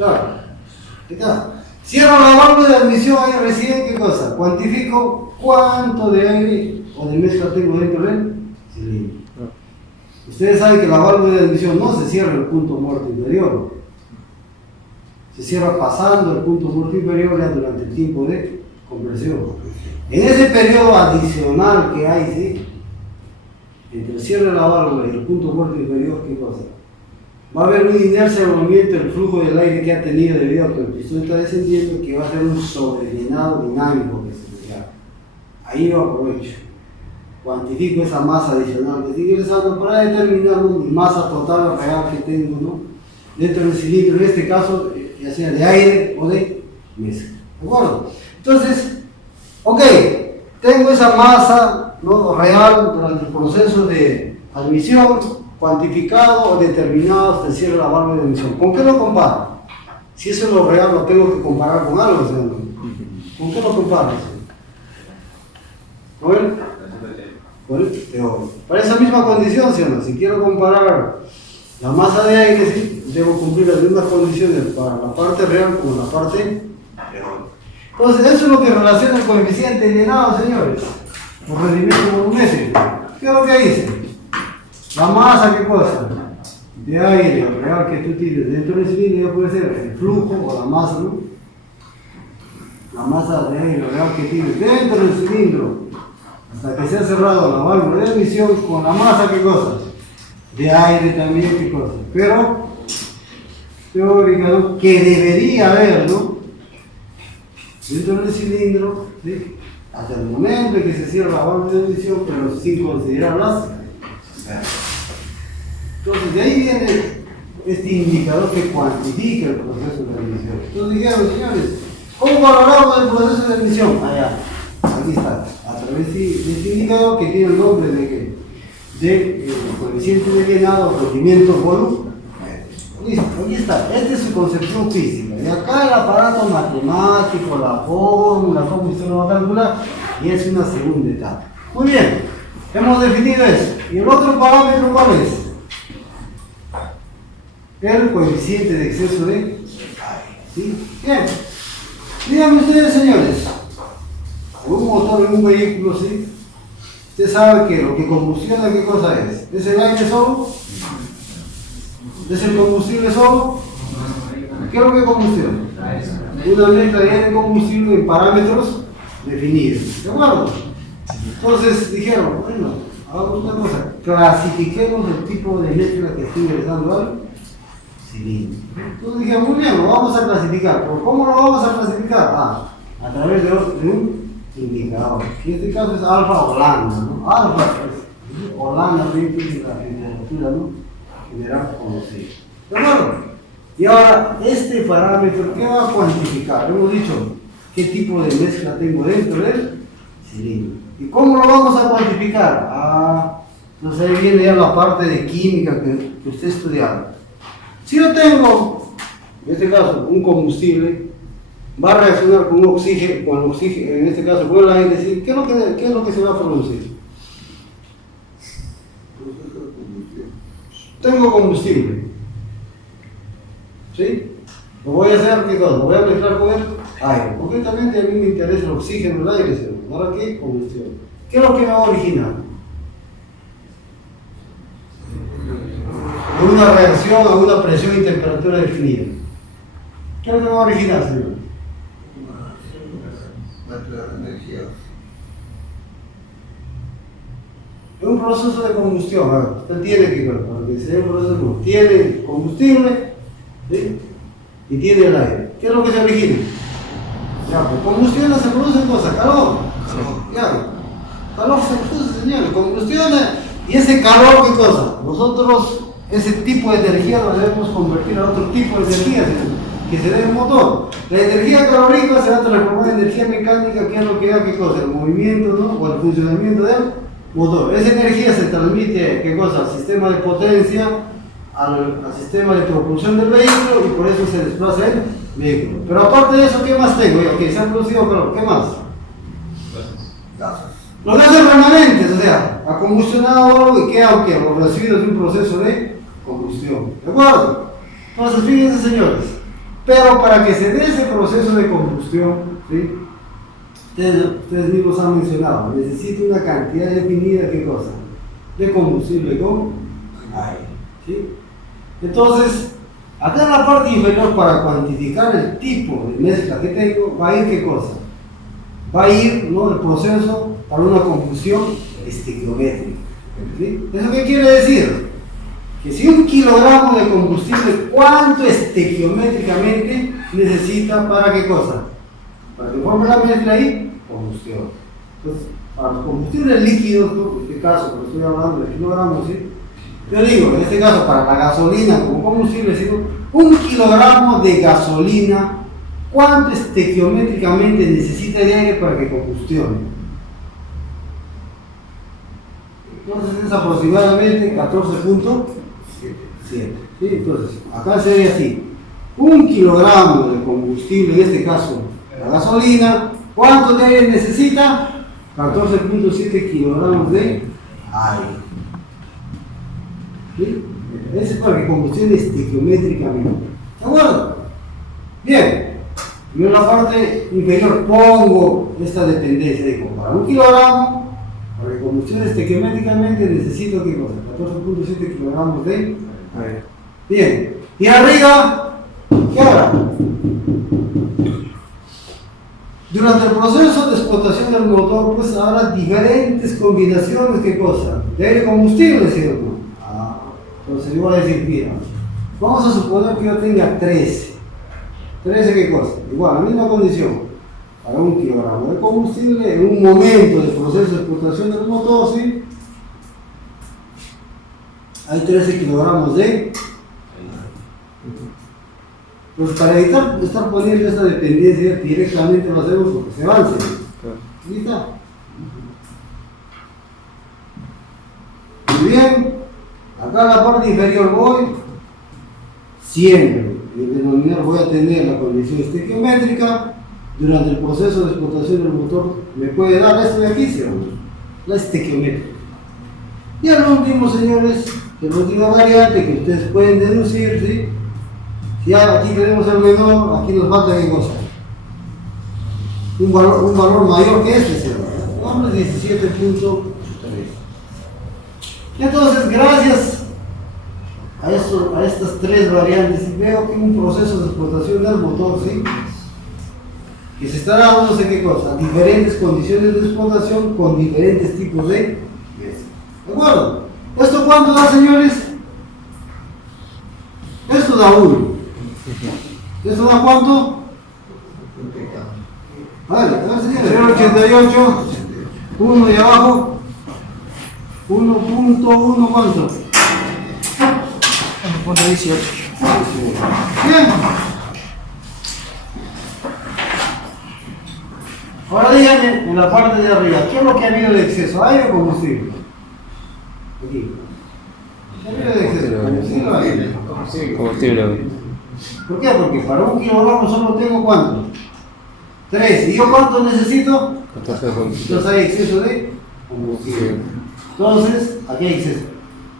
Claro. Ahí está. Cierro la válvula de admisión ahí recién, ¿qué cosa? Cuantifico cuánto de aire o de mezcla tengo dentro del cilindro. Ustedes saben que la válvula de admisión no se cierra en el punto muerto inferior. Se cierra pasando el punto muerto inferior ya durante el tiempo de compresión. En ese periodo adicional que hay, ¿sí? Entre el cierre de la válvula y el punto muerto inferior, ¿qué cosa? Va a haber una inercia de movimiento del flujo del aire que ha tenido debido a que el pistón está descendiendo, que va a ser un sobrellenado dinámico que se llama. Ahí yo aprovecho. Cuantifico esa masa adicional que estoy ingresando para determinar mi masa total real que tengo, ¿no? Dentro del cilindro, en este caso, ya sea de aire o de mezcla. ¿De acuerdo? Entonces, ok, tengo esa masa, ¿no?, real durante el proceso de admisión, cuantificado o determinado hasta el cierre de la válvula de admisión. ¿Con qué lo comparo? Si eso es lo real, lo tengo que comparar con algo, ¿no? ¿Con qué lo comparo? ¿No ven? Para esa misma condición, ¿sí o no? Si quiero comparar la masa de aire, ¿sí?, debo cumplir las mismas condiciones para la parte real como la parte real. Entonces, eso es lo que relaciona el coeficiente llenado, señores, por rendimiento volumétrico. ¿Qué es lo que dice? La masa, ¿qué cosa? De aire real que tú tienes dentro del cilindro ya puede ser el flujo o la masa, ¿no? La masa de aire real que tienes dentro del cilindro hasta que se ha cerrado la válvula de admisión con la masa, ¿qué cosa? De aire también, ¿qué cosa? Pero teórica, ¿no?, que debería haber, ¿no?, dentro del cilindro, ¿sí?, hasta el momento en que se cierra la válvula de admisión, pero sin considerar las. Entonces, de ahí viene este indicador que cuantifica el proceso de admisión. Entonces, dijeron, señores, ¿cómo valoramos el proceso de admisión? Allá, aquí está, a través de este indicador que tiene el nombre de coeficiente de llenado, rendimiento, volumen. Listo, aquí está, esta es su concepción física. Y acá el aparato matemático, la fórmula, cómo usted lo va a calcular, y es una segunda etapa. Muy bien, hemos definido eso. ¿Y el otro parámetro cuál es? El coeficiente de exceso de aire. ¿Sí? Bien. Díganme ustedes, señores, en un motor, en un vehículo, ¿sí?, usted sabe que lo que combustiona, ¿qué cosa es? ¿Es el aire solo? ¿Es el combustible solo? ¿Qué es lo que combustiona? Una mezcla de aire combustible en parámetros definidos. ¿De acuerdo? Entonces dijeron, bueno, hagamos una cosa, clasifiquemos el tipo de mezcla que estoy ingresando al cilindro. Entonces dije, muy bien, lo vamos a clasificar. ¿Pero cómo lo vamos a clasificar? A través de un indicador. En este caso es alfa o lambda, ¿no? Alfa es o lambda dentro de la temperatura, ¿no?, general conocida. ¿De acuerdo? Y ahora, este parámetro, ¿qué va a cuantificar? Hemos dicho qué tipo de mezcla tengo dentro del cilindro. ¿Y cómo lo vamos a cuantificar? Entonces ahí viene ya la parte de química que usted estudiaba. Si yo tengo, en este caso, un combustible, va a reaccionar con un oxígeno, en este caso con el aire, ¿sí? ¿Qué es lo que se va a producir? Tengo combustible, ¿sí? Lo voy a hacer, ¿qué cosa? Lo voy a mezclar con el aire. Concretamente a mí me interesa el oxígeno, el aire, ¿sí? ¿Ahora qué? Combustión. ¿Qué es lo que me va a originar? Una reacción a una presión y temperatura definida. ¿Qué es lo que me va a originar, señor? Es un proceso de combustión. A ver, usted tiene que ver, para que sea un proceso, tiene combustible, ¿sí?, y tiene el aire. ¿Qué es lo que se origina? Ya, pues combustiona, se produce cosa, calor. Ya, calor se produce, señores, combustiona, y ese calor, ¿qué cosa? Nosotros ese tipo de energía lo debemos convertir a otro tipo de energía, que se dé el motor. La energía calórica se va a transformar en energía mecánica, que es lo que da, ¿qué cosa? El movimiento, ¿no?, o el funcionamiento del motor. Esa energía se transmite, ¿qué cosa?, al sistema de potencia, al sistema de propulsión del vehículo, y por eso se desplaza el vehículo. Pero aparte de eso, ¿qué más tengo? Ok, se ha producido calor, ¿qué más? Gases. Los gases remanentes, o sea, ha combustionado algo y queda, ¿qué? Los residuos de un proceso de combustión. ¿De acuerdo? Entonces, fíjense, señores, Pero para que se dé ese proceso de combustión, ¿sí? Ustedes mismos han mencionado, necesita una cantidad definida, ¿qué cosa? De combustible con aire, ¿sí? Entonces, acá en la parte inferior, para cuantificar el tipo de mezcla que tengo, va a ir ¿qué cosa? Va a ir, ¿no?, el proceso para una combustión estequiométrica, ¿sí? ¿Eso qué quiere decir? Que si 1 kilogramo de combustible, ¿cuánto estequiométricamente necesita para qué cosa? Para que forme la mezcla ahí, combustión. Entonces, para los combustibles líquidos, ¿no?, en este caso, cuando estoy hablando de kilogramos, ¿sí?, yo digo, en este caso, para la gasolina como combustible, digo, 1 kilogramo de gasolina, ¿cuánto estequiométricamente necesita de aire para que combustione? Entonces es aproximadamente 14.7. ¿Sí? Entonces, acá sería así: 1 kilogramo de combustible, en este caso la gasolina, ¿cuánto de aire necesita? 14.7 kilogramos de aire. ¿Sí? Ese es para que combustione estequiométricamente. ¿De acuerdo? Bien. Yo en la parte inferior pongo esta dependencia. Digo, para 1 kilogramo, para que combustione estequiométricamente necesito ¿qué cosa? 14.7 kilogramos de aire. Bien. Y arriba, ¿qué habrá? Durante el proceso de explotación del motor, pues habrá diferentes combinaciones, ¿qué cosa? De aire combustible, ¿cierto? Entonces yo voy a decir, mira, vamos a suponer que yo tenga 13. ¿13 qué cosa? Igual, la misma condición. Para 1 kilogramo de combustible, en un momento del proceso de explotación del motor, ¿sí?, hay 13 kilogramos de aire. Pues para evitar estar poniendo esta dependencia directamente lo hacemos porque se avance. Ahí está. Muy bien. Acá en la parte inferior voy, siempre en el denominador voy a tener la condición estequiométrica. Durante el proceso de explotación del motor me puede dar esto de aquí, ¿sí?, la estequiométrica. Y al último, señores, la última variante que ustedes pueden deducir, ¿sí? Si aquí tenemos el menor, aquí nos falta ¿qué cosa? Un valor mayor que este, ¿sí? Vamos a 17.3. Entonces, gracias a estas 3 variantes, veo que un proceso de explotación del motor, ¿sí?, que se está dando no sé qué cosa, diferentes condiciones de explotación con diferentes tipos de mezcla. ¿De acuerdo? ¿Esto cuánto da, señores? Esto da 1. ¿Esto da cuánto? Vale, a ver, señores, 0.88, 1 de abajo, 1.1, ¿cuánto? Pone 18. Bien. Ahora díganme, en la parte de arriba, ¿qué es lo que ha habido de exceso? ¿Aire o combustible? Aquí. ¿Qué ha habido de exceso? ¿Combustible o aire? Combustible. ¿Por qué? Porque para 1 kilogramo solo tengo ¿cuánto? 3. ¿Y yo cuánto necesito? 14. Entonces hay exceso de combustible. Entonces, aquí hay exceso.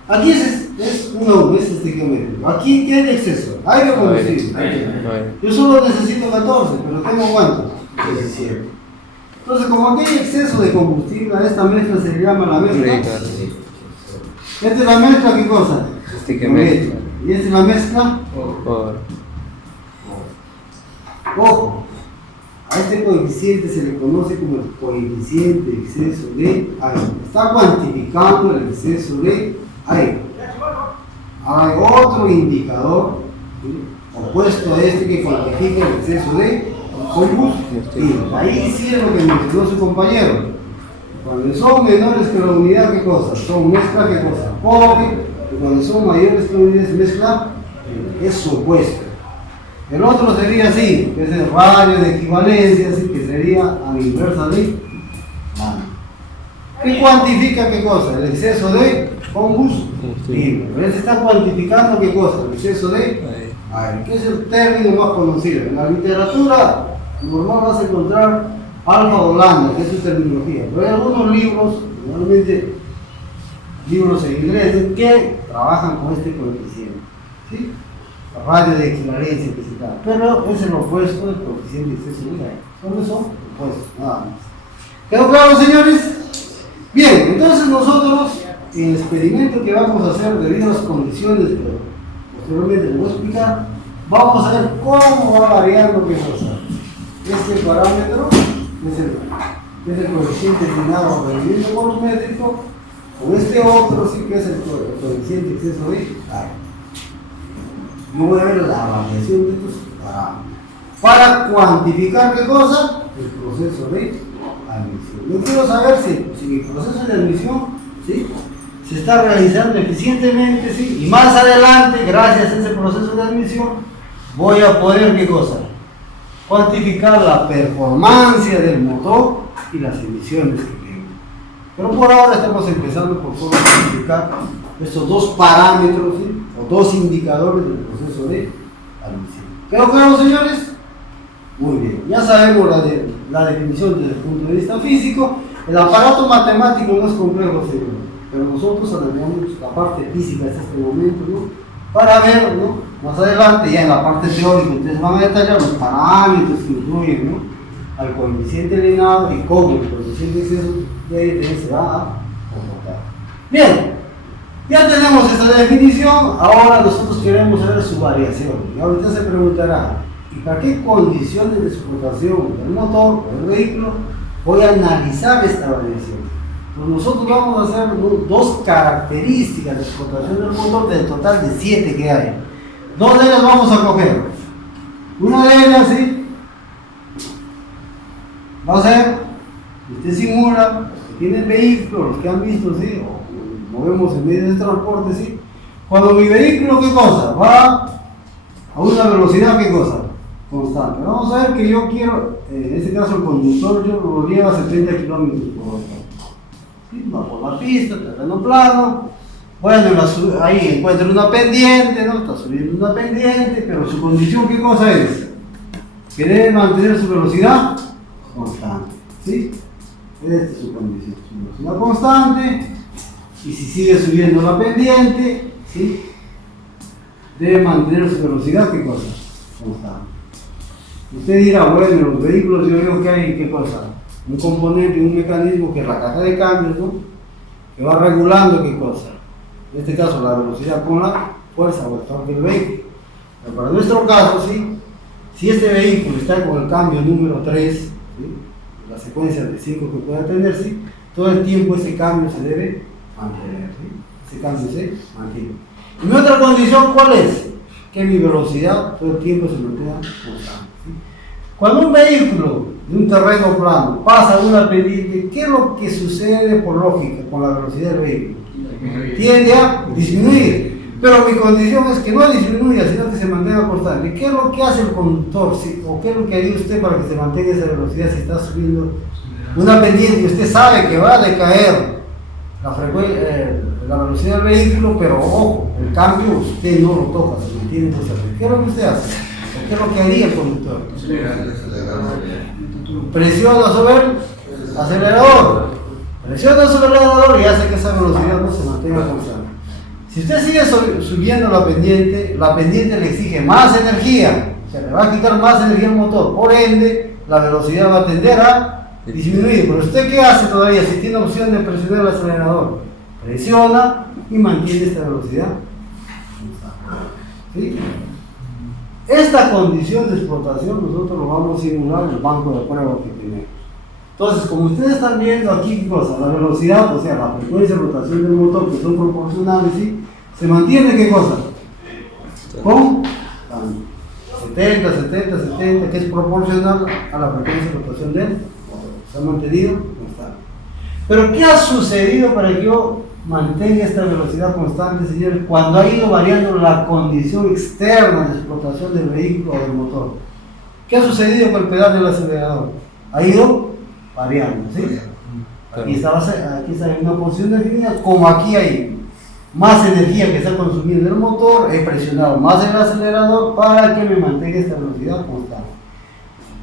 Aquí es 1 a 1, es estequiométrico. Aquí, ¿qué hay de exceso? ¿Aire o combustible? Aire. Yo solo necesito 14, pero tengo ¿cuánto? 17. Entonces, como aquí hay exceso de combustible, a esta mezcla se le llama la mezcla. Esta es la mezcla, ¿qué cosa? Estequiométrica. Y esta es la mezcla. Por. Ojo, a este coeficiente se le conoce como el coeficiente de exceso de aire. Está cuantificando el exceso de aire. Hay otro indicador, ¿sí?, opuesto a este que cuantifica el exceso de combustible. Ahí sí es lo que mencionó su compañero. Cuando son menores que la unidad, ¿qué cosa? Son mezcla, ¿qué cosa? Pobre. Y cuando son mayores que la unidad, es mezcla, es su opuesto. El otro sería así, que es el radio de equivalencia, así que sería a la inversa de mano. ¿Qué cuantifica qué cosa? El exceso de combustible. Pero se está cuantificando qué cosa? El exceso de aire, que es el término más conocido. En la literatura normal vas a encontrar alfa holanda, que es su terminología. Pero hay algunos libros, normalmente libros en inglés, que trabajan con este coeficiente. ¿Sí? radio de equivalencia que se da. Pero es el opuesto del coeficiente de exceso de aire. Solo son opuestos, nada más. ¿Quedó claro, señores? Bien, entonces nosotros, en el experimento que vamos a hacer debido a las condiciones que posteriormente les voy a explicar, vamos a ver cómo va variando qué cosa. Este parámetro es el coeficiente inclinado al rendimiento volumétrico, o este otro sí que es el coeficiente de exceso de aire. Yo voy a ver la variación de estos parámetros para cuantificar qué cosa, el proceso de admisión. Yo quiero saber si mi proceso de admisión, ¿sí?, se está realizando eficientemente, ¿sí?, y más adelante, gracias a ese proceso de admisión, voy a poder qué cosa, cuantificar la performance del motor y las emisiones que tengo. Pero por ahora estamos empezando por solo cuantificar estos dos parámetros, ¿sí?, o dos indicadores del proceso de admisión. ¿Quedó claro, señores? Muy bien, ya sabemos la definición desde el punto de vista físico. El aparato matemático no es complejo, señores, pero nosotros analizamos la parte física hasta este momento, ¿no?, para ver, ¿no?, más adelante, ya en la parte teórica, ustedes van a detallar los parámetros que influyen, ¿no?, al coeficiente lineal y cómo el coeficiente de exceso de aire se va a comportar. Bien, ya tenemos esta definición, ahora nosotros queremos saber su variación. Y ahorita se preguntará, ¿y para qué condiciones de explotación del motor o del vehículo voy a analizar esta variación? Pues nosotros vamos a hacer dos características de explotación del motor del total de 7 que hay. Dos de ellas vamos a coger. Una de ellas, ¿sí?, va a ser, usted simula, los que tienen vehículo, los que han visto, ¿sí?, o movemos en medios de transporte, ¿sí?, cuando mi vehículo, ¿qué cosa?, va a una velocidad, ¿qué cosa?, constante. Vamos a ver que yo quiero, en este caso el conductor, yo lo lleva a 70 kilómetros por hora. ¿Sí? Va por la pista, terreno plano. Bueno, ahí encuentra una pendiente, ¿no?, está subiendo una pendiente, pero su condición, ¿qué cosa es? Que debe mantener su velocidad constante. ¿Sí? Esta es su condición, su velocidad constante. Y si sigue subiendo la pendiente, ¿sí?, debe mantener su velocidad, ¿qué cosa? Constante. Usted dirá, bueno, en los vehículos yo veo que hay, ¿qué cosa?, un componente, un mecanismo que es la caja de cambios, ¿no?, que va regulando, ¿qué cosa?, en este caso la velocidad con la fuerza o el torque del vehículo. Pero para nuestro caso, ¿sí?, si este vehículo está con el cambio número 3, ¿sí?, la secuencia de 5 que puede tener, ¿sí?, todo el tiempo ese cambio se debe mantener, ¿sí?, ese cambio se mantiene. Y mi otra condición, ¿cuál es? Que mi velocidad todo el tiempo se mantenga constante. ¿Sí? Cuando un vehículo de un terreno plano pasa una pendiente, ¿qué es lo que sucede por lógica con la velocidad del vehículo? Tiende a disminuir, pero mi condición es que no disminuya, sino que se mantenga constante. ¿Qué es lo que hace el conductor? ¿Sí? ¿O qué es lo que haría usted para que se mantenga esa velocidad si está subiendo una pendiente y usted sabe que va a decaer la velocidad del vehículo, pero ojo, el cambio usted no lo toca, se mantiene en esa velocidad? ¿Qué es lo que usted hace? ¿O qué es lo que haría el conductor? Presiona sobre el acelerador, presiona sobre el acelerador y hace que esa velocidad no se mantenga constante. Si usted sigue subiendo la pendiente le exige más energía, o sea, le va a quitar más energía al motor, por ende, la velocidad va a tender a disminuir. Pero usted, ¿qué hace todavía? Si tiene opción de presionar el acelerador, presiona y mantiene esta velocidad. ¿Sí? Esta condición de explotación nosotros lo vamos a simular en el banco de prueba que tenemos. Entonces, como ustedes están viendo aquí, ¿qué cosa? La velocidad, o sea, la frecuencia de rotación del motor, que son proporcionales, ¿sí?, se mantiene, ¿qué cosa? Con 70, que es proporcional a la frecuencia de rotación del motor. Se ha mantenido constante. Pero, ¿qué ha sucedido para que yo mantenga esta velocidad constante, señores, cuando ha ido variando la condición externa de explotación del vehículo o del motor? ¿Qué ha sucedido con el pedal del acelerador? Ha ido variando, ¿sí? Aquí está en una posición definida, como aquí hay más energía que está consumiendo el motor, he presionado más el acelerador para que me mantenga esta velocidad constante.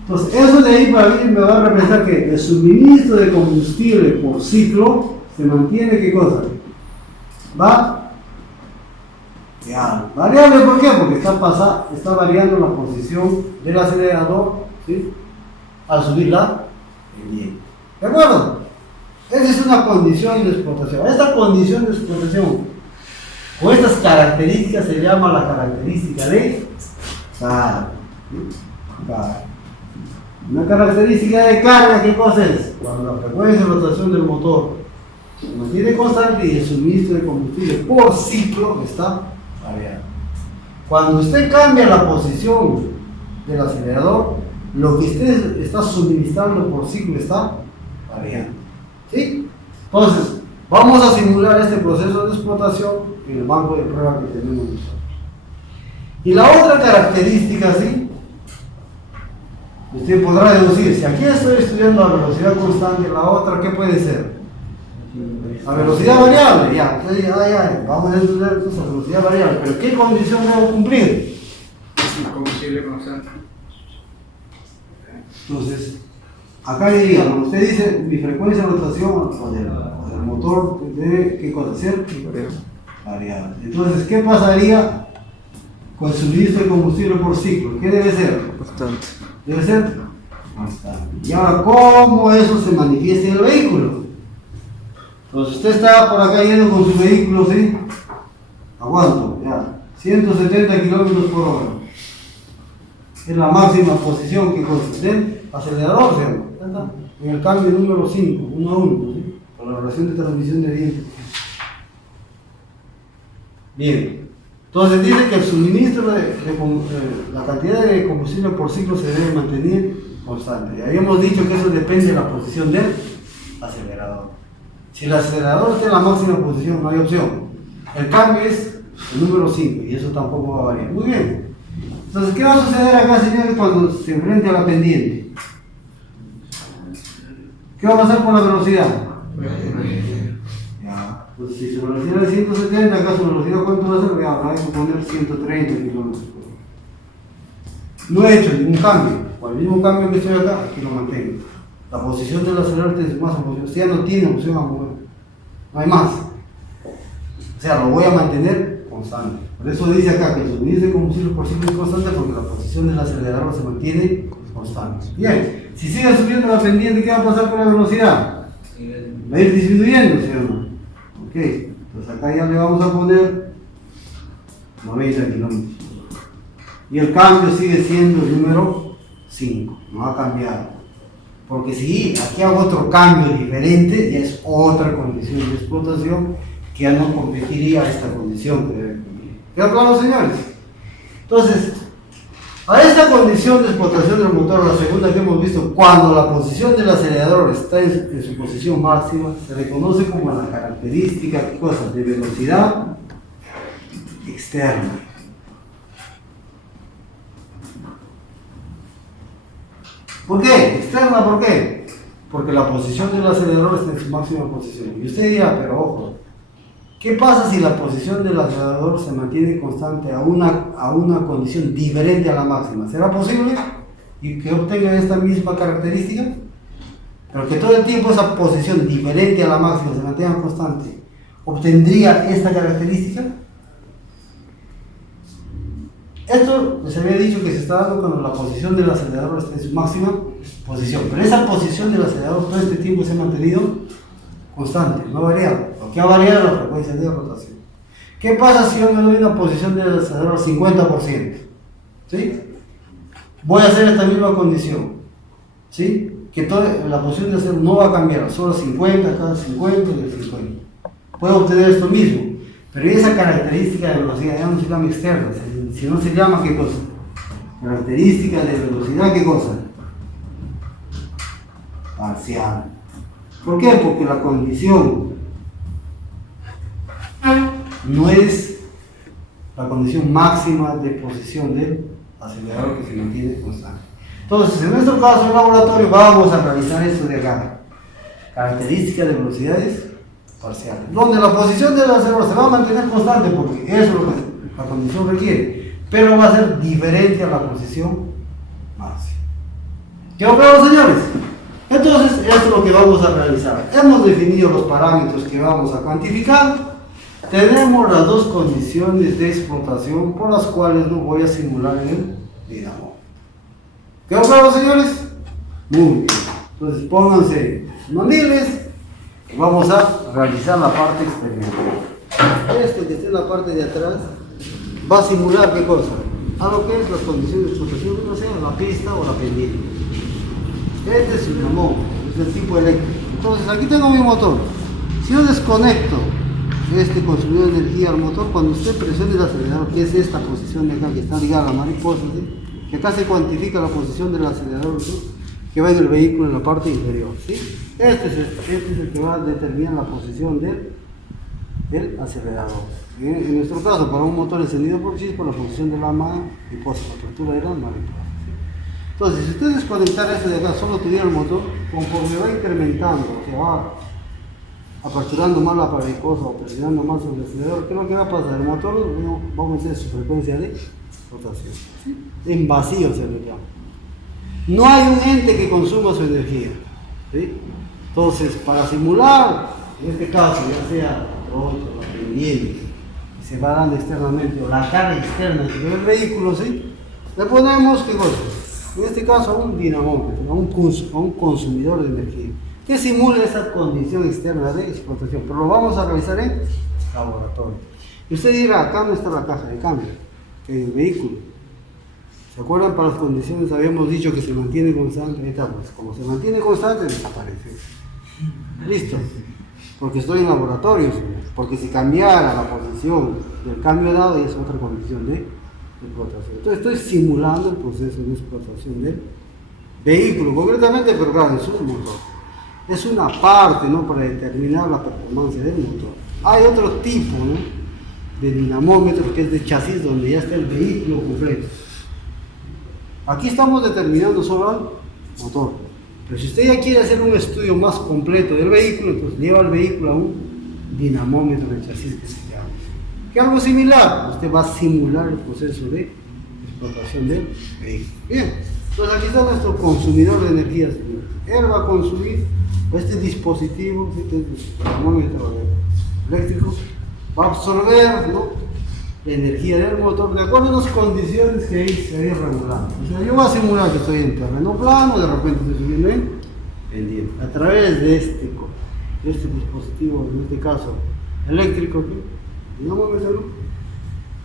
Entonces, eso de ahí para mí me va a representar que el suministro de combustible por ciclo se mantiene, ¿qué cosa? Va Ya, variable, ¿por qué? Porque está variando la posición del acelerador, ¿sí? Al subir la pendiente. ¿De acuerdo? Esa es una condición de explotación. Esta condición de explotación, o estas características, se llama la característica de carga. Carga. Una característica de carga, ¿qué cosa es? Cuando la frecuencia de rotación del motor se mantiene constante y el suministro de combustible por ciclo está variando. Cuando usted cambia la posición del acelerador, lo que usted está suministrando por ciclo está variando. ¿Sí? Entonces, vamos a simular este proceso de explotación en el banco de prueba que tenemos nosotros. Y la otra característica, ¿sí? Usted podrá deducir, si aquí estoy estudiando la velocidad constante, la otra, ¿qué puede ser? La velocidad variable, ya, vamos a estudiar entonces la velocidad variable, pero ¿qué condición debo cumplir? El combustible constante. Entonces, acá diría, cuando usted dice mi frecuencia de rotación o del motor debe, ¿qué cosa ser? Variable. Entonces, ¿qué pasaría con el suministro de combustible por ciclo? ¿Qué debe ser? Constante. Debe ser constante. Y ahora, ¿cómo eso se manifiesta en el vehículo? Entonces, usted está por acá yendo con su vehículo, ¿sí? Aguanto, ya, 170 kilómetros por hora. Es la máxima posición que consta del acelerador, ¿sí? Ya está. En el cambio número 5, 1 a 1, ¿sí? Por la relación de transmisión de viento. Bien. Entonces dice que el suministro la cantidad de combustible por ciclo se debe mantener constante. Y habíamos dicho que eso depende de la posición del acelerador. Si el acelerador está en la máxima posición, no hay opción. El cambio es el número 5 y eso tampoco va a variar. Muy bien. Entonces, ¿qué va a suceder acá, señores, cuando se enfrente a la pendiente? ¿Qué va a pasar con la velocidad? Ya, pues si su velocidad es 170, acá su velocidad, ¿cuánto va a ser? Ya, habrá que poner 130 kilómetros por hora. No he hecho ningún cambio. Con el mismo cambio que estoy acá, aquí lo mantengo. La posición del acelerador es más posición. Usted ya no tiene opción a mover. No hay más. O sea, lo voy a mantener constante. Por eso dice acá que el suministro de combustible por ciclo es constante porque la posición del acelerador se mantiene constante. Bien, si sigue subiendo la pendiente, ¿qué va a pasar con la velocidad? Va a ir disminuyendo, ¿sí o no? Ok, entonces acá ya le vamos a poner 90 kilómetros. Y el cambio sigue siendo el número 5, no ha cambiado. Porque si aquí hago otro cambio diferente, ya es otra condición de explotación que ya no competiría a esta condición que debe cumplir. ¿Queda claro, señores? Entonces, a esta condición de explotación del motor, la segunda que hemos visto, cuando la posición del acelerador está en su posición máxima, se le conoce como la característica, ¿qué cosa? De velocidad externa. ¿Por qué? Externa, ¿por qué? Porque la posición del acelerador está en su máxima posición. Y usted dirá, pero ojo, ¿qué pasa si la posición del acelerador se mantiene constante a una condición diferente a la máxima? ¿Será posible y que obtenga esta misma característica? Pero que todo el tiempo esa posición diferente a la máxima se mantenga constante, ¿obtendría esta característica? Esto les había dicho que se está dando cuando la posición del acelerador está en su máxima posición, pero esa posición del acelerador todo este tiempo se ha mantenido constante, no ha variado. Lo que ha variado es la frecuencia de rotación. ¿Qué pasa si yo me doy una posición del acelerador 50%? ¿Sí? Voy a hacer esta misma condición, ¿sí? Que la posición del acelerador no va a cambiar, solo 50, cada 50 y el 50. Puedo obtener esto mismo. Pero esa característica de velocidad ya no se llama externa, sino se llama ¿qué cosa? Característica de velocidad, ¿qué cosa? Parcial. ¿Por qué? Porque la condición no es la condición máxima de posición del acelerador que se mantiene constante. Entonces, en nuestro caso en el laboratorio vamos a realizar esto de acá. Características de velocidades parciales, donde la posición del acelerador se va a mantener constante porque eso es lo que la condición requiere, pero va a ser diferente a la posición máxima. ¿Quedó claro, señores? Entonces, esto es lo que vamos a realizar. Hemos definido los parámetros que vamos a cuantificar tenemos las dos condiciones de explotación por las cuales no voy a simular en el dinamo. ¿Quedó claro, señores? Muy bien. Entonces pónganse maniles y vamos a realizar la parte experimental. Este que está en la parte de atrás va a simular ¿qué cosa? A lo que es las condiciones de explotación, no sea la pista o la pendiente. Este es un dinamo, es del tipo eléctrico. Entonces aquí tengo mi motor. Si yo desconecto este consumidor de energía al motor, cuando usted presione el acelerador, que es esta posición de acá que está ligada a la mariposa, ¿sí? Que acá se cuantifica la posición del acelerador, ¿sí? Que va en el vehículo en la parte inferior, ¿sí? Este es el que va a determinar la posición del acelerador. En nuestro caso, para un motor encendido por chispa, la posición de la mariposa, la apertura de la mariposa. ¿Sí? Entonces, si usted desconectara este de acá, solo tuviera el motor, conforme va incrementando, o sea, va aperturando más la mariposa o presionando más el acelerador, ¿qué es lo que va a pasar? El motor va a aumentar su frecuencia de rotación, ¿sí? En vacío se le llama. No hay un ente que consuma su energía, ¿sí? Entonces, para simular, en este caso, ya sea la pendiente, que se va dando externamente, o la carga externa del vehículo, ¿sí? Le ponemos, ¿qué cosa? En este caso, a un dinamómetro, a un consumidor de energía, que simule esa condición externa de explotación, pero lo vamos a realizar en laboratorio. Y usted dirá, acá no está la caja de cambio, que es el vehículo. ¿Se acuerdan? Para las condiciones habíamos dicho que se mantiene constante. Ahí está, pues, como se mantiene constante, desaparece. Listo. Porque estoy en laboratorio, porque si cambiara la posición del cambio dado, ya es otra condición de explotación. Entonces estoy simulando el proceso de explotación del vehículo, concretamente, pero claro, es un motor. Es una parte, ¿no?, para determinar la performance del motor. Hay otro tipo, ¿no?, de dinamómetro que es de chasis, donde ya está el vehículo completo. Aquí estamos determinando solo al motor. Pero si usted ya quiere hacer un estudio más completo del vehículo, entonces lleva el vehículo a un dinamómetro de chasis que se llama. Que algo similar, usted va a simular el proceso de explotación del vehículo. Bien, entonces aquí está nuestro consumidor de energía, señores. Él va a consumir este dispositivo, este dinamómetro eléctrico, va a absorber, ¿no?, la energía del motor de acuerdo a las condiciones que ahí se había regulado. O sea, yo voy a simular que estoy en terreno plano, de repente estoy subiendo en pendiente. A través de este dispositivo, en este caso eléctrico, dinamómetro,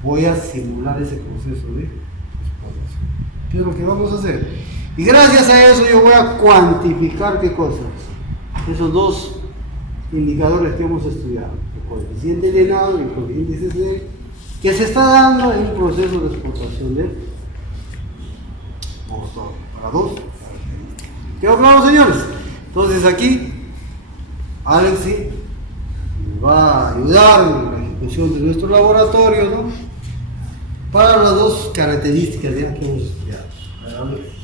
voy a simular ese proceso de explotación. ¿Qué es lo que vamos a hacer? Y gracias a eso yo voy a cuantificar qué cosas. Esos dos indicadores que hemos estudiado, el coeficiente llenado y el coeficiente CC, que se está dando en un proceso de explotación del motor para dos características. ¿Quedó claro, señores? Entonces aquí Alexi nos va a ayudar en la ejecución de nuestro laboratorio, ¿no?, para las dos características ya que hemos estudiado.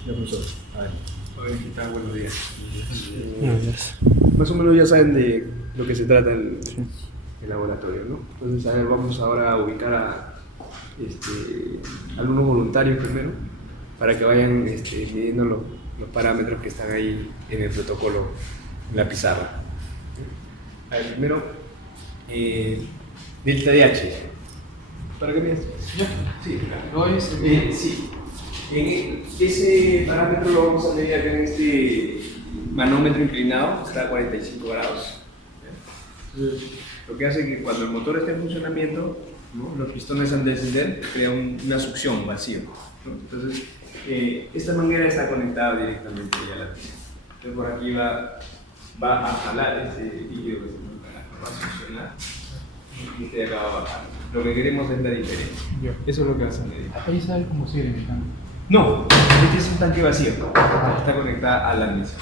Profesor. Hola, ¿qué tal? Buenos días. Más o menos ya saben de lo que se trata el laboratorio, ¿no? Entonces, a ver, vamos ahora a ubicar a algunos voluntarios primero, para que vayan midiendo los parámetros que están ahí en el protocolo, en la pizarra. A ver, primero, delta DH. ¿Para qué mides? Sí, claro. Sí. Ese parámetro lo vamos a medir acá en este manómetro inclinado, está a 45 grados. Entonces, lo que hace que cuando el motor está en funcionamiento, ¿no?, los pistones al descender crean una succión, vacío, ¿no? Entonces, esta manguera está conectada directamente a la pista. Entonces, por aquí va a jalar ese líquido que se va a succionar y este de acá va a bajar. Lo que queremos es la diferencia. Eso es lo que vas a medir. Ahí sale como si era el tanque. No, este es un tanque vacío, está conectada a la mesa.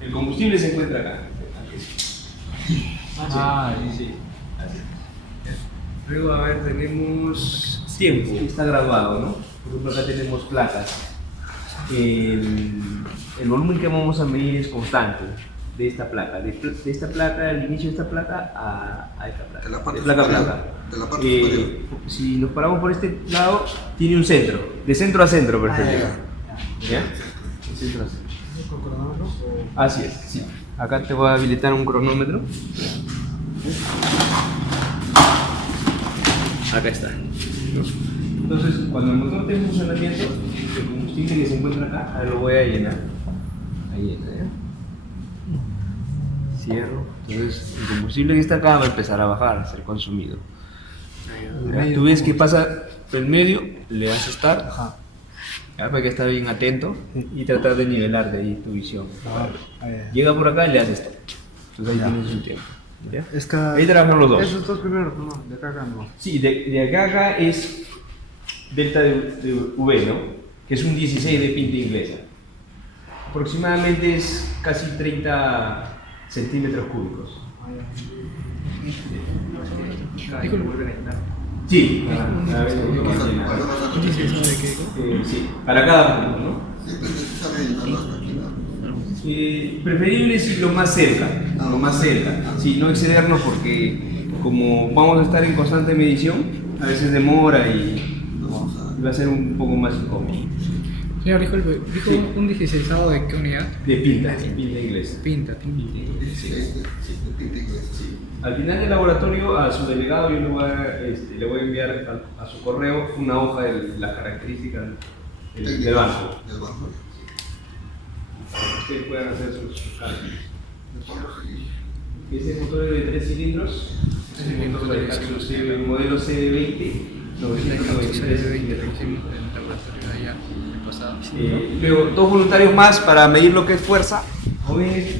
El combustible se encuentra acá. Sí, así. Luego, a ver, tenemos tiempo, está graduado, ¿no? Por ejemplo, acá tenemos placas. El volumen que vamos a medir es constante de esta placa, de esta placa, el inicio de esta placa a esta placa. De la parte placa. de la parte superior. Si nos paramos por este lado, tiene un centro, de centro a centro, perfecto. ¿Ya? De centro a centro. Así es, sí. Acá te voy a habilitar un cronómetro. acá está, ¿no? Entonces, cuando el motor esté en funcionamiento, el combustible que se encuentra acá, ahora lo voy a llenar. Ahí llena, ¿ya? Cierro. Entonces, el combustible que está acá va a empezar a bajar, a ser consumido. ¿Ya? Tú ves que pasa por el medio, le das a start, ¿ya? Para que estar bien atento y tratar de nivelar de ahí tu visión. Llega por acá y le haces stop. Entonces ahí tienes un tiempo. ¿Ya? Ahí trabajan los dos. Esos dos primeros, no, de acá acá no. Sí, de acá a acá es delta de V, ¿no? Que es un 16 de pinta inglesa. Aproximadamente es casi 30 centímetros cúbicos. Sí, sí, para cada punto, ¿no? Preferible es lo más cerca, sí, no excedernos porque como vamos a estar en constante medición, a veces demora y va a ser un poco más incómodo. Señor, dijo Sí. un 16avo de qué unidad? De pinta inglesa. Pinta. Sí. Al final del laboratorio, a su delegado yo le voy a enviar a su correo una hoja de las características del banco. Ustedes pueden hacer sus cálculos. Ese motor es de 3 cilindros, es el motor del Lexus, el modelo C20 993. Luego, dos voluntarios más para medir lo que es fuerza.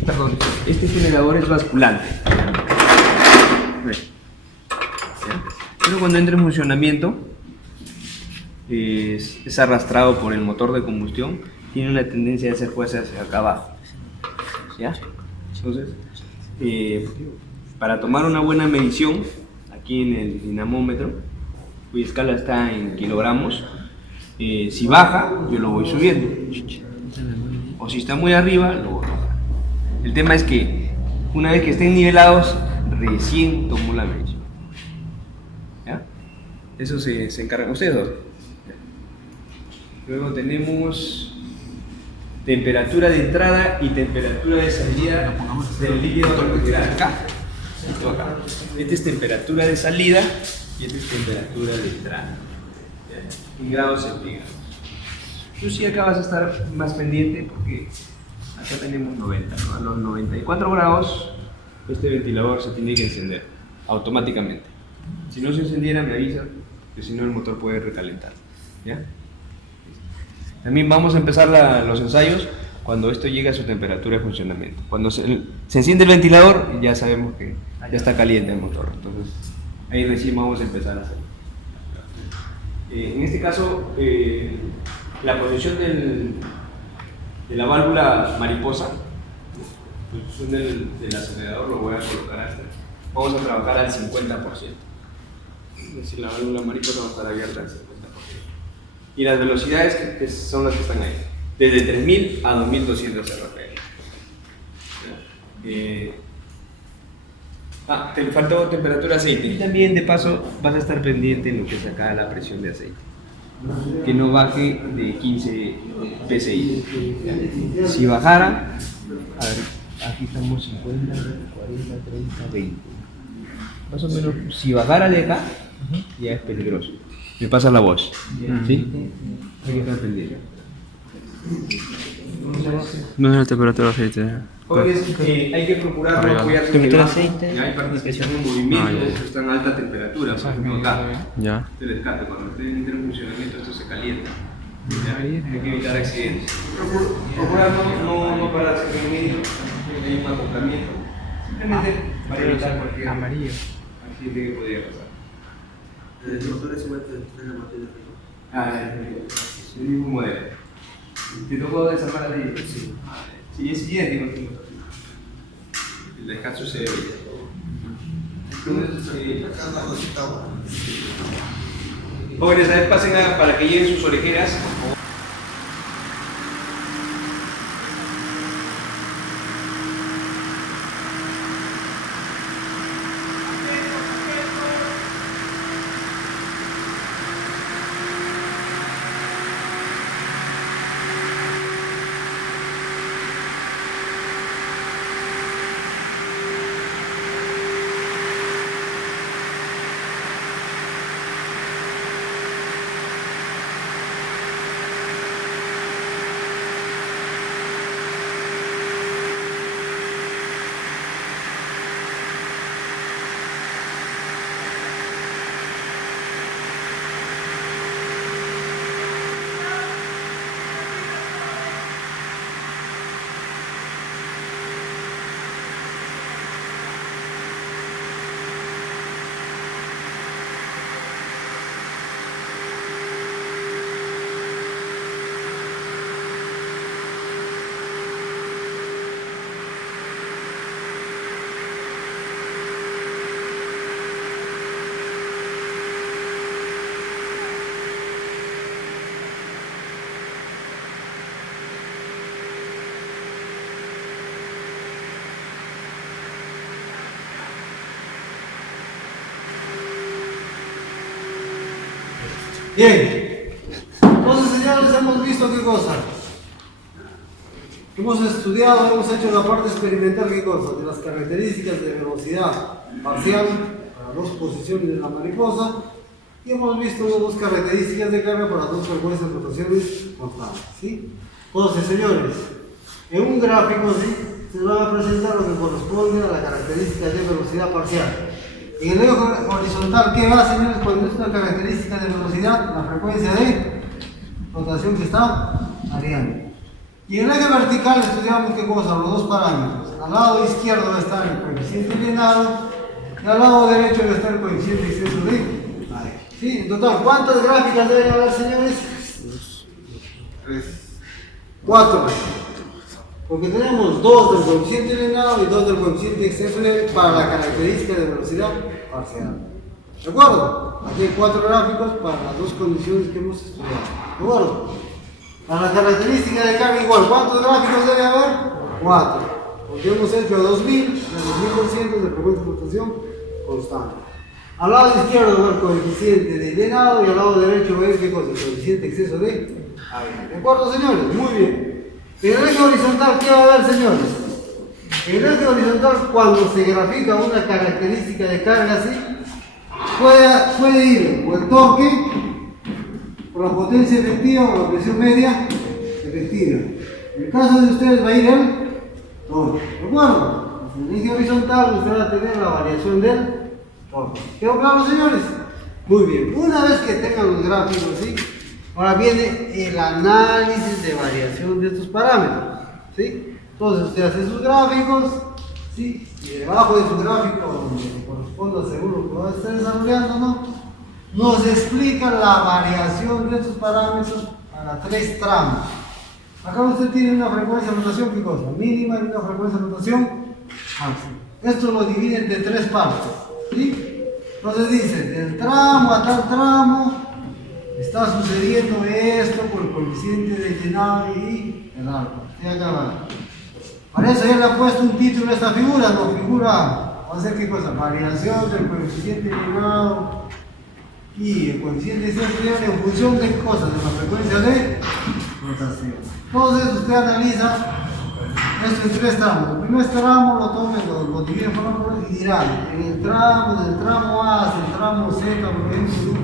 Perdón, este generador es basculante. Pero cuando entra en funcionamiento, es arrastrado por el motor de combustión, tiene una tendencia de hacer fuerza hacia acá abajo. ¿Ya? Entonces, para tomar una buena medición, aquí en el dinamómetro, cuya escala está en kilogramos, si baja, yo lo voy subiendo. O si está muy arriba, lo voy bajando. El tema es que una vez que estén nivelados, recién tomo la medición. ¿Ya? Eso se encargan ustedes dos. Luego tenemos temperatura de entrada y temperatura de salida del líquido refrigerado. Acá. Esta es temperatura de salida y esta es temperatura de entrada. En grados centígrados. Tú sí acá vas a estar más pendiente porque acá tenemos 90, ¿no? A los 94 grados este ventilador se tiene que encender automáticamente. Si no se encendiera me avisa, que si no el motor puede recalentar. ¿Ya? También vamos a empezar los ensayos cuando esto llegue a su temperatura de funcionamiento. Cuando se enciende el ventilador ya sabemos que ya está caliente el motor, entonces ahí recién vamos a empezar a hacerlo. En este caso, la posición de la válvula mariposa, la posición del acelerador lo voy a colocar hasta. Vamos a trabajar al 50%. Es decir, la válvula mariposa va a estar abierta al 50%. Y las velocidades que son las que están ahí, desde 3000 a 2200 RPM. Te faltó temperatura de aceite. Y también, de paso, vas a estar pendiente en lo que es acá la presión de aceite. Que no baje de 15 psi. Si bajara, a ver, aquí estamos 50, 40, 30, 20. Más o menos, si bajara de acá, ya es peligroso. Me pasa la voz. ¿Sí? Hay que estar pendiente. No es la temperatura de aceite. Jóvenes, hay que procurar no apoyarse en el vaso. Ya hay participación en movimiento, que están a alta temperatura, por ejemplo acá. Ya. Este descarte, cuando esté en funcionamiento esto se calienta. ¿Ya? Hay que evitar accidentes. Procurar no pararse en el medio, hay un acoplamiento. Simplemente para evitar cualquier accidente que podría pasar. El motor es igual que en la moto de Es el mismo modelo. ¿Te tocó desarmar la línea? Sí. Sí, es idéntico al motor. El descanso se ve bien. Jóvenes, a ver, pasen para que lleven sus orejeras. Bien. Entonces, señores, hemos visto qué cosa. Hemos estudiado, hemos hecho la parte experimental, ¿qué cosa? De las características de velocidad parcial para dos posiciones de la mariposa. Y hemos visto dos características de carga para dos frecuencias de rotaciones constantes, ¿sí? Entonces, señores, en un gráfico, ¿sí?, se va a presentar lo que corresponde a la característica de velocidad parcial. En el eje horizontal, ¿qué va, señores, cuando es una característica de velocidad? La frecuencia de rotación que está variando. Y en el eje vertical estudiamos qué cosa, los dos parámetros. Al lado izquierdo va a estar el coeficiente llenado y al lado derecho va a estar el coeficiente de exceso de aire. ¿Sí? En total, ¿cuántas gráficas deben haber, señores? 4. Porque tenemos 2 del coeficiente llenado y 2 del coeficiente de exceso de aire para la característica de velocidad parcial. ¿De acuerdo? Aquí hay 4 gráficos para las dos condiciones que hemos estudiado. ¿De acuerdo? Para la característica de carga igual, ¿cuántos gráficos debe haber? 4. Porque hemos hecho a 2000, a 2200 de frecuencia de rotación constante. Al lado izquierdo va el coeficiente de llenado y al lado derecho va el ¿qué cosa? El coeficiente de exceso de aire. ¿De acuerdo, señores? Muy bien. En el eje horizontal, ¿qué va a haber, señores? En el eje horizontal, cuando se grafica una característica de carga así, puede ir o el torque, por la potencia efectiva o la presión media efectiva. En el caso de ustedes va a ir el torque. ¿De acuerdo? En el eje horizontal usted va a tener la variación del torque. ¿Quedó claro, señores? Muy bien. Una vez que tengan los gráficos, ¿sí?, ahora viene el análisis de variación de estos parámetros, ¿sí? Entonces usted hace sus gráficos, ¿sí?, y debajo de su gráfico, donde corresponda según lo que va a estar desarrollando, ¿no?, nos explica la variación de estos parámetros para 3 tramos. Acá usted tiene una frecuencia de rotación, ¿qué cosa? Mínima y una frecuencia de rotación máxima. Esto lo divide entre 3 partes, ¿sí? Entonces dice, del tramo a tal tramo está sucediendo esto por el coeficiente de llenado y el arco. Para eso ya le ha puesto un título a esta figura, no, figura, va a ser qué cosa, variación del coeficiente de llenado y el coeficiente de exceso en función de cosas, de la frecuencia de rotación. Entonces usted analiza esto en 3 tramos. El primer tramo lo tome, lo divide en forma y dirá, en el tramo, del tramo A hasta el tramo Z, por ejemplo,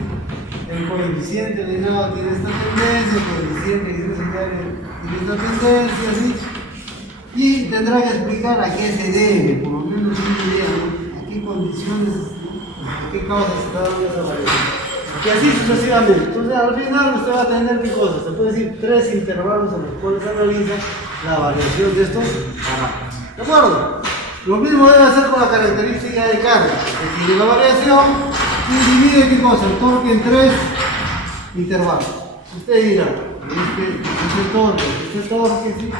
el coeficiente de llenado tiene esta tendencia, el coeficiente de exceso de aire tiene esta tendencia, ¿sí? Y tendrá que explicar a qué se debe, por lo menos una idea, ¿no?, a qué condiciones, a qué causas se está dando esa variación. Y así sucesivamente. Entonces al final usted va a tener qué cosas, se puede decir 3 intervalos en los cuales se realiza la variación de estos parámetros. ¿De acuerdo? Lo mismo debe hacer con la característica de carga. Se tiene la variación y divide qué cosa, el torque en 3 intervalos. Usted dirá, este torque, ¿sí?,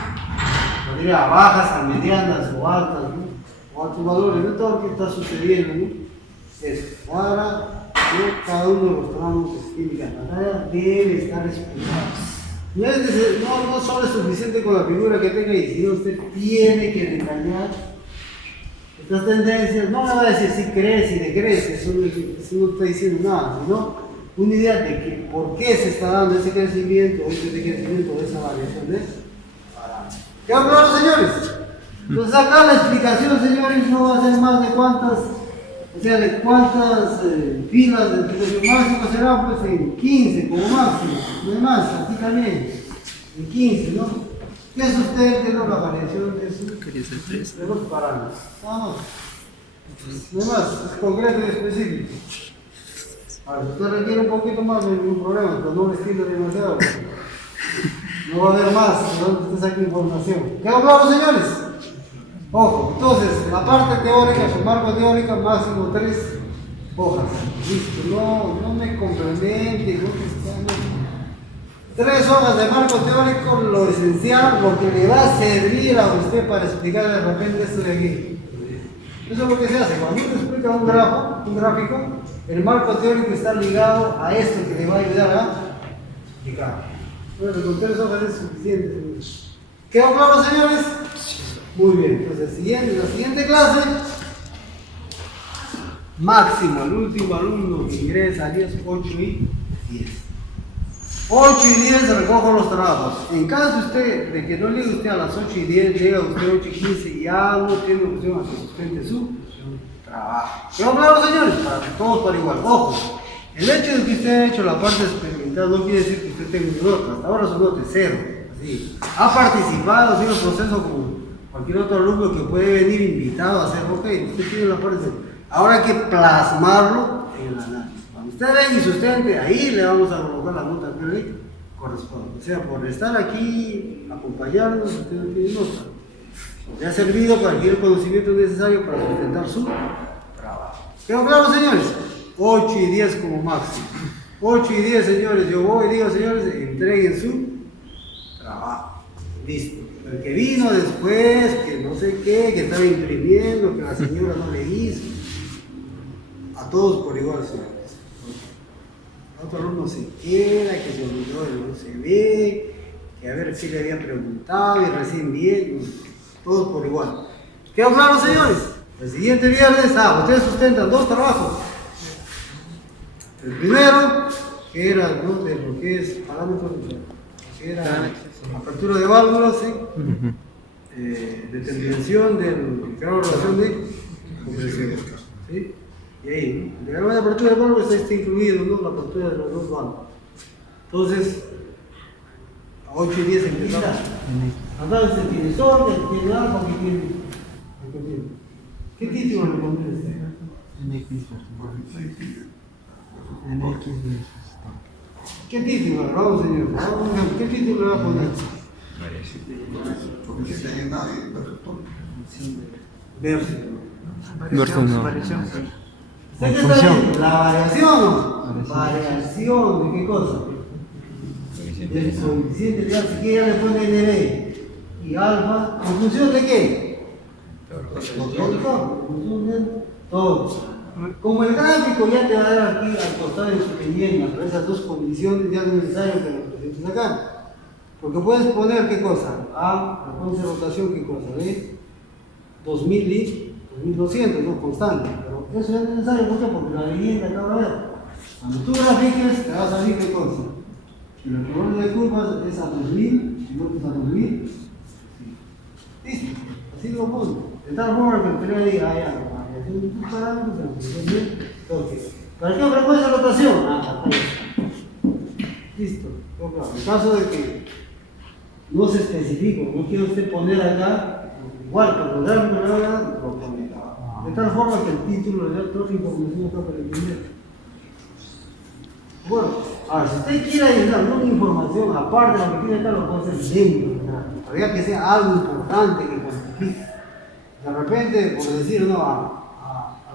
lo dirá a bajas, a medianas o altas, ¿no?, o altos valores de torque está sucediendo, ¿no?, esto. Ahora, cada uno de los tramos que se tiene que atacar debe estar explicado. No solo es suficiente con la figura que tenga ahí, sino usted tiene que detallar estas tendencias. No me va a decir si crece y decrece, eso no está diciendo nada, sino una idea de que por qué se está dando ese crecimiento o ese decrecimiento de esa variación de parámetros. ¿Quedó claro, señores? Entonces acá la explicación, señores, no va a ser más de cuántas, o sea, de cuántas filas de explicación máximo será, pues en 15 como máximo, no hay más, aquí también, en 15, ¿no? ¿Qué es usted que no la variación de los parámetros? Vamos, no hay más, es concreto y específico. Ahora, si usted requiere un poquito más, no hay ningún problema, pero no le extienda demasiado. No va a haber más, de donde usted saque información. ¿Quedó claro, señores? Ojo, entonces, la parte teórica, su marco teórico, máximo 3 hojas. Listo, no me complemente, no. 3 hojas de marco teórico, lo esencial, lo que le va a servir a usted para explicar de repente esto de aquí. Eso es lo que se hace. Cuando uno explica un gráfico, el marco teórico está ligado a esto que le va a ayudar a explicar. Bueno, con 3 hojas es suficiente. ¿Quedó claro, señores? Muy bien, entonces la siguiente clase, máximo, el último alumno que ingresa a 10, 8 y 10. 8 y 10 recojo los trabajos. En caso usted, de que no llegue usted a las 8 y 10, llega usted a 8 y 15 y ya no tiene opción a que sustente su trabajo. ¿Quedó claro, señores? Para que todos por igual. Ojo, el hecho de que usted haya hecho la parte experimental no quiere decir que usted tenga un nota. Hasta ahora su nota es 0. Así. Ha participado en el proceso como cualquier otro alumno que puede venir invitado a hacer, ok, usted tiene la parte. Ahora hay que plasmarlo en el análisis. Cuando usted venga y sustente, ahí le vamos a colocar la nota que le corresponde. O sea, por estar aquí, acompañarnos, usted no tiene nota. Le ha servido para adquirir el conocimiento necesario para sustentar su trabajo. ¿Quedó claro, señores? 8 y 10 como máximo. 8 y 10, señores, yo voy y digo, señores, entreguen su trabajo. Listo. El que vino después, que no sé qué, que estaba imprimiendo, que la señora no le hizo. A todos por igual, señores. Otro alumno se queda, que se olvidó de no se ve, que a ver si le habían preguntado y recién viendo. Todos por igual. ¿Quedó claro, señores? El siguiente viernes, ustedes sustentan 2 trabajos. El primero, que era, ¿no?, de lo que es parámetros, que era apertura de válvulas, ¿sí? Determinación del grado de relación de compresión, ¿sí? Y ahí, el diagrama de apertura de válvulas está incluido, ¿no?, la apertura de las 2 válvulas. Entonces, a 8 y 10 empezamos. Acá usted tiene sol, tiene alfa, que tiene. ¿Qué título le pondré usted? ¿Qué título? Vamos, señor. ¿Qué título le va a poner? Verso. Verso no. ¿Usted qué está viendo? ¿La variación o? ¿Variación de qué cosa? Del coeficiente de alfa, que ya le pone NB y alfa, ¿en función de qué? En función de todo. Como el gráfico ya te va a dar aquí al costado de su pequeña, pero esas 2 condiciones ya no es necesario que lo presentes acá. Porque puedes poner qué cosa, le pones en rotación qué cosa, ¿ves? 2000 y 2200, no constante, pero eso ya no es necesario, ¿por qué? Porque la leyenda acá va a ver. Cuando tú grafiques, te va a salir qué cosa. Y el color de curvas es a 2000, y otro es a 2000. Listo, así lo pongo. De tal forma que el peleo diga, variación de tus parámetros, en función de entonces. ¿Para qué frecuencia de rotación? Acá está. Listo. En caso de que no se especifique, no quiere usted poner acá, igual, pero lo pone acá. De tal forma que el título le da toda la información acá para entender. Bueno, ahora, si usted quiere ayudar una información aparte de lo que tiene acá, lo puede hacer dentro, todavía que sea algo importante que cuantifique. De repente, por decir, no, a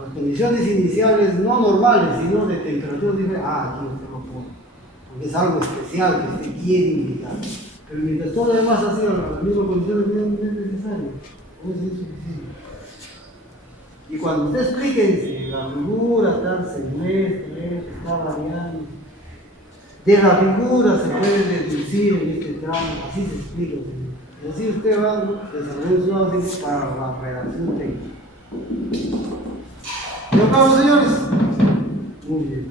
las condiciones iniciales no normales, sino de temperatura, dice, aquí usted lo pone, porque es algo especial que usted quiere indicar. Pero mientras todo lo demás ha sido las mismas condiciones, no es necesario, no es suficiente. Y cuando usted explique, dice, la figura tal se muestra, está variando. De la figura se puede deducir en este tramo, así se explica. Y así usted va desarrollando su análisis para la redacción técnica. ¿Lo acabo, señores? Muy bien.